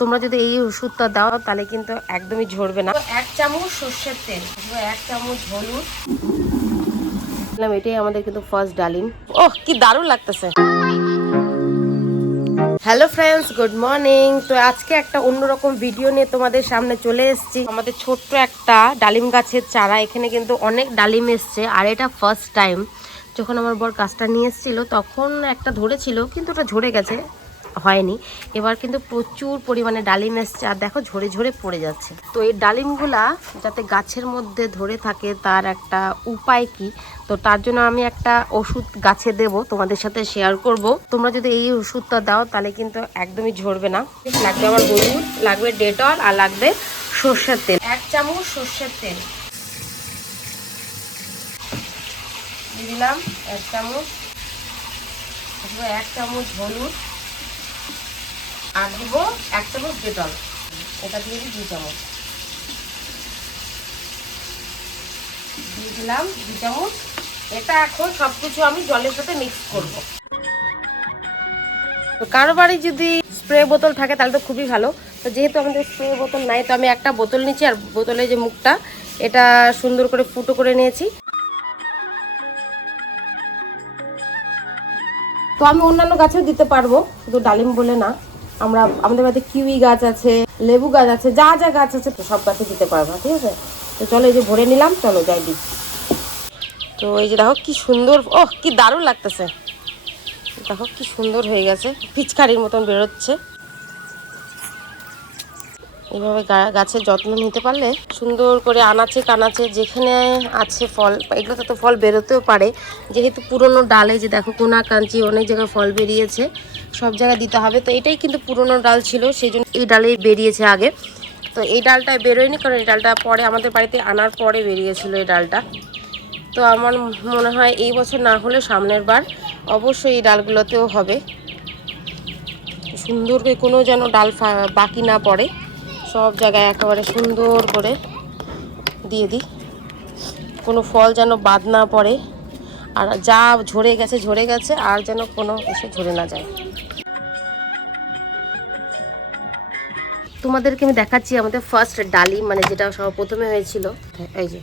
তোমরা যদি এই ওষুধটা দাও তাহলে কিন্তু একদমই ঝরবে না। 1 চামচ সর্ষের তেল, 1 চামচ হলুদ, এটাই আমাদের কিন্তু ফার্স্ট ডালিম। ওহ কি দারুণ লাগতেছে। Hello friends, good morning. তো আজকে একটা অন্যরকম ভিডিও নিয়ে তোমাদের সামনে চলে এসেছি। আমাদের ছোট্ট একটা ডালিম গাছের চারা, এখানে কিন্তু অনেক ডালিম এসছে। আর এটা ফার্স্ট টাইম, যখন আমার বর গাছটা নিয়ে এসেছিল তখন একটা ধরেছিল, কিন্তু ওটা ঝরে গেছে, হয়নি। এবার কিন্তু প্রচুর পরিমাণে ডালিম এসছে, আর দেখো ঝরে ঝরে পড়ে যাচ্ছে। তো এই ডালিমগুলা যাতে গাছের মধ্যে ধরে থাকে তার একটা উপায় কি, তো তার জন্য আমি একটা ওষুধ গাছে দেব, তোমাদের সাথে শেয়ার করব। তোমরা যদি এই ওষুধটা দাও তাহলে কিন্তু একদমই ঝরবে না। লাগবে আমার হলুদ, লাগবে ডেটল, আর লাগবে সর্ষের তেল। 1 চামচ সর্ষের তেল দিয়ে দিলাম, 1 চামচ, 1 চামচ হলুদ, আর দেবো 1 চামচ ডেটল, এটা দিয়ে দিই 2 চামচ, দিয়ে দিলাম 2 চামচ। এটা এখন সবকিছু আমি জলের সাথে মিক্স করব। তো কারো বাড়ি যদি স্প্রে বোতল থাকে তাহলে তো খুবই ভালো। তো যেহেতু আমাদের স্প্রে বোতল নাই, তো আমি একটা বোতল নিচ্ছি, আর বোতলের যে মুখটা এটা সুন্দর করে ফুটো করে নিয়েছি। তো আমি অন্যান্য গাছেও দিতে পারবো, শুধু ডালিম বলে না। আমাদের বাড়িতে কিউই গাছ আছে, লেবু গাছ আছে, যা যা গাছ আছে তো সব গাছে দিতে পারবো, ঠিক আছে। তো চলো এই যে ভরে নিলাম, চলো যাই দিই। তো এই যে দেখো কি সুন্দর, ওহ কি দারুণ লাগতেছে। দেখো কি সুন্দর হয়ে গেছে, পিচকারির মতন বেরোচ্ছে। এইভাবে গাছের যত্ন নিতে পারলে সুন্দর করে আনাচে কানাচে যেখানে আছে ফল, এগুলোতে তো ফল বেরোতেও পারে, যেহেতু পুরনো ডালে যে দেখো কোনা কাঞ্চি অনেক জায়গায় ফল বেরিয়েছে, সব জায়গায় দিতে হবে। তো এটাই কিন্তু পুরনো ডাল ছিল, সেই জন্য এই ডালেই বেরিয়েছে আগে। তো এই ডালটায় বেরোয়নি, কারণ এই ডালটা পরে আমাদের বাড়িতে আনার পরে বেরিয়েছিল এই ডালটা। তো আমার মনে হয় এই বছর না হলে সামনের বার অবশ্যই এই ডালগুলোতেও হবে। সুন্দর করে কোনো যেন ডাল বাকি না পড়ে, সব জায়গায় একেবারে সুন্দর করে দিয়ে দিই, কোনো ফল যেন বাদ না পড়ে। আর যা ঝরে গেছে, আর যেন কোনো এসে ঝরে না যায়। তোমাদেরকে আমি দেখাচ্ছি আমাদের ফার্স্ট ডালিম, মানে যেটা সর্বপ্রথমে হয়েছিল। এই যে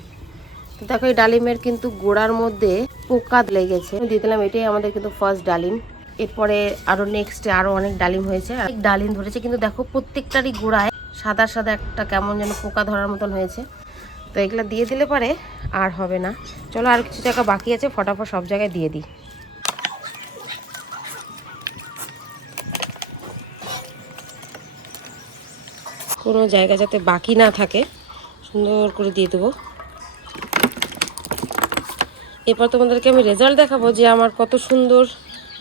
দেখো, এই ডালিমের কিন্তু গোড়ার মধ্যে পোকা লেগেছে, দিয়ে দিলাম। এটাই আমাদের কিন্তু ফার্স্ট ডালিম। এরপরে আরো নেক্সটে আরো অনেক ডালিম হয়েছে, অনেক ডালিম ধরেছে, কিন্তু দেখো প্রত্যেকটারই গোড়ায় সাদা সাদা একটা কেমন যেন পোকা ধরার মতন হয়েছে। তো এগুলো দিয়ে দিলে পরে আর হবে না। চলো আর কিছু জায়গা বাকি আছে, ফটাফট সব জায়গায় দিয়ে দিই। কোনো জায়গা যাতে বাকি না থাকে, সুন্দর করে দিয়ে দেবো। এরপর তোমাদেরকে আমি রেজাল্ট দেখাবো যে আমার কত সুন্দর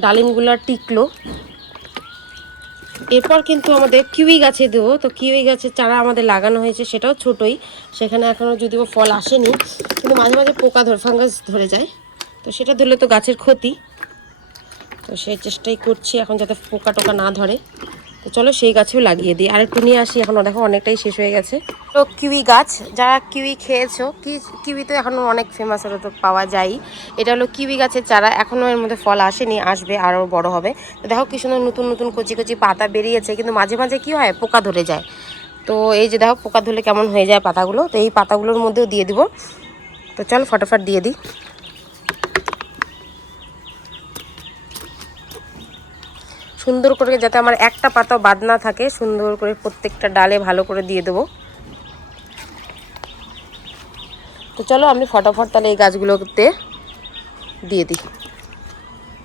ডালিমগুলা টিকলো। এরপর কিন্তু আমাদের কিউই গাছে দেবো। তো কিউই গাছের চারা আমাদের লাগানো হয়েছে, সেটাও ছোটোই, সেখানে এখনও যদিও ফল আসেনি, কিন্তু মাঝে মাঝে পোকা ফাঙ্গাস ধরে যায়। তো সেটা ধরলে তো গাছের ক্ষতি, তো সেই চেষ্টাই করছি এখন যাতে পোকা টোকা না ধরে। তো চলো সেই গাছেও লাগিয়ে দিই। আর একটু নিয়ে আসি, এখনও দেখো অনেকটাই শেষ হয়ে গেছে। তো কিউই গাছ, যারা কিউই খেয়েছো, কিউই তো এখনও অনেক ফেমাস, হলে তো পাওয়া যায়। এটা হলো কিউই গাছের চারা, এখনও এর মধ্যে ফল আসেনি, আসবে, আরও বড় হবে। তো দেখো কি সুন্দর নতুন নতুন কচি কচি পাতা বেরিয়েছে, কিন্তু মাঝে মাঝে কী হয়, পোকা ধরে যায়। তো এই যে দেখো পোকা ধরলে কেমন হয়ে যায় পাতাগুলো, তো এই পাতাগুলোর মধ্যেও দিয়ে দিব। তো চলো ফটাফট দিয়ে দিই। সুন্দর করে যাতে আমার একটা পাতাও বাদ না থাকে, সুন্দর করে প্রত্যেকটা ডালে ভালো করে দিয়ে দেবো। তো চলো আমি ফটাফট তাহলে এই গাছগুলোতে দিয়ে দিই।